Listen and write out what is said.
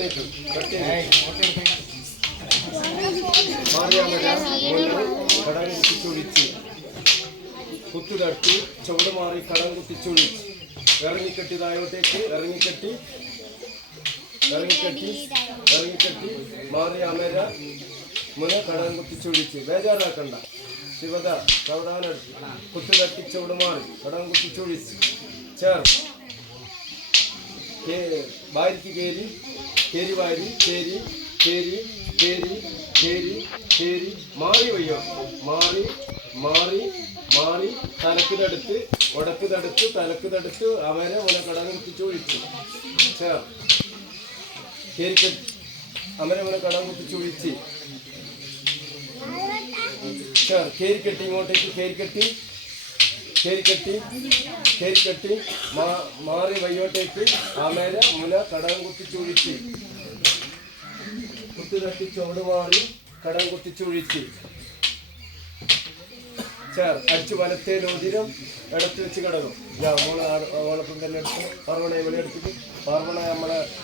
ഇങ്ങോട്ടേക്ക് മാറിയാമര കടം കുത്തിച്ചൊഴിച്ച് കുത്തു തട്ടി ചുവട് മാറി കടം കുത്തിച്ചൊഴിച്ച് ഇറങ്ങിക്കെട്ടി താഴോട്ടേക്ക് ഇറങ്ങിക്കെട്ടി മാറി അമര മുന കടം കുത്തിച്ചൊഴിച്ച് ബേജാറാക്കണ്ട ശിവത ചവിടാനെടുത്ത് കുത്തു തട്ടി ചുവട് മാറി കടം കുത്തിച്ചൊഴിച്ച് ഭാര്യക്ക് കേരി വാരി കേരി മാറി വയ്യോ മാറി തലക്ക് തടുത്ത് അവരെ മുന കടം കുത്തിച്ചൊഴിച്ച് അമര മുന കടം കുത്തിച്ചൊഴിച്ച് കേരിക്കെട്ടി ഇങ്ങോട്ടേക്ക് കേരിക്കെട്ടി മാറി വയ്യോട്ടേക്ക് അമര മുന കടം കുത്തിച്ചൊഴിച്ച് കുത്തു തട്ടി ചുവട് മാറി കടം കുത്തിച്ചൊഴിച്ച് അടിച്ചു വലത്തെ ലോതിരം ഇടത്ത് വെച്ച് കിടക്കും ഞാൻ ഓളപ്പം തന്നെ എടുത്ത് പാർവണ ഇവിടെ എടുത്തിട്ട് പാർവണ നമ്മളെ